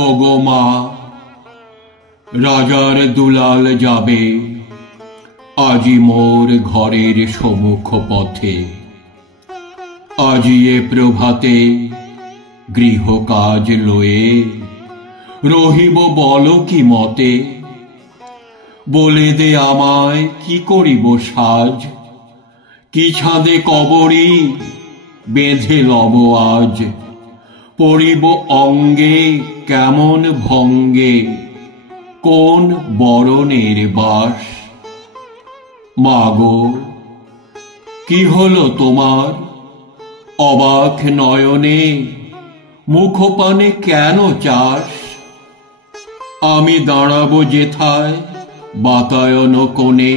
ওগো মা, রাজার দুলাল যাবে আজি মোর ঘরের সম্মুখ পথে। আজি এ প্রভাতে গৃহ কাজ লয়ে রহিব বল কি মতে। বলে দে আমায় কি করিব সাজ, কি ছাদে কবরী বেঁধে লব আজ। পড়িব অঙ্গে কেমন ভঙ্গে, কোন বরণের বাস। মাগো, কি হলো তোমার অবাক নয়নে, মুখপানে কেন চাস। আমি দাঁড়াবো যেথায় বাতায়ন কোণে,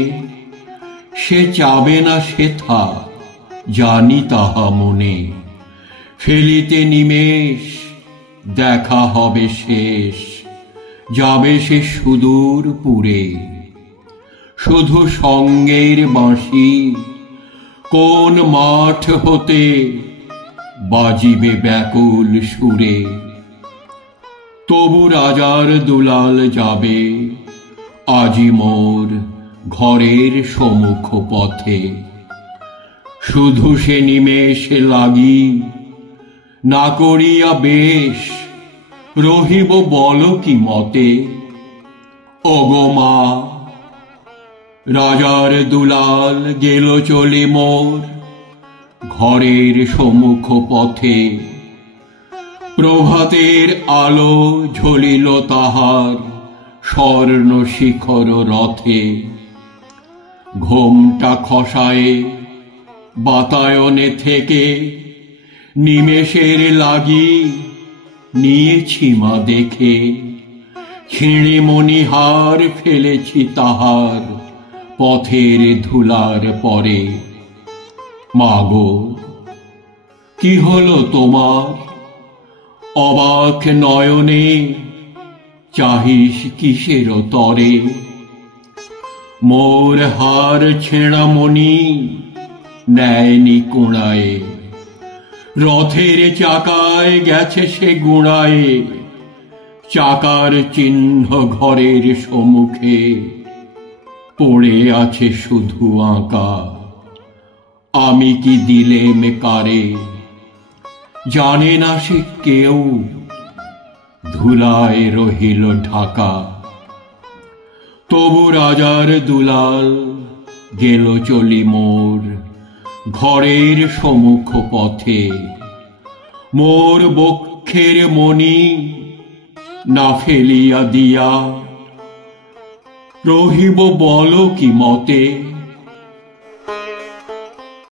সে চাবে না সেথা জানি তাহা মনে। ফেলিতে নিমেষ দেখা হবে শেষ, যাবে সে সুদূর পুরে। শুধু সঙ্গের বাঁশি কোন মাঠ হতে বাজিবে ব্যাকুল সুরে। তবু রাজার দুলাল যাবে আজি মোর ঘরের সম্মুখ পথে। শুধু সে নিমেষে লাগি না করিয়া বেশ, রহিব বল কি মতে। ওগো মা, রাজার দুলাল গেল চলে মোর ঘরের সম্মুখ পথে। প্রভাতের আলো ঝলিল তাহার স্বর্ণ শিখর রথে। ঘোমটা খসায়ে বাতায়নে থেকে নিমেষের লাগি নিয়েছি মা দেখে। ছিঁড়ে মণিহার ফেলেছি তাহার পথের ধুলার পরে। মাগো, কি হলো তোমার অবাক নয়নে, চাহিস কিসের তরে। মোর হার ছেঁড়া মণি নেয়নি কুঁড়ায়ে, রথের চাকায় গেছে সে গুঁড়ায়ে। চাকার চিহ্ন ঘরের সম্মুখে পড়ে আছে শুধু আঁকা। আমি কি দিলেম কারে, জানে না সে কেউ, ধুলায় রহিল ঢাকা। তবু রাজার দুলাল গেল চলি মোর ঘরের সম্মুখ পথে। মোর বক্ষের মণি না ফেলিয়া দিয়া রহিব বল কি মতে।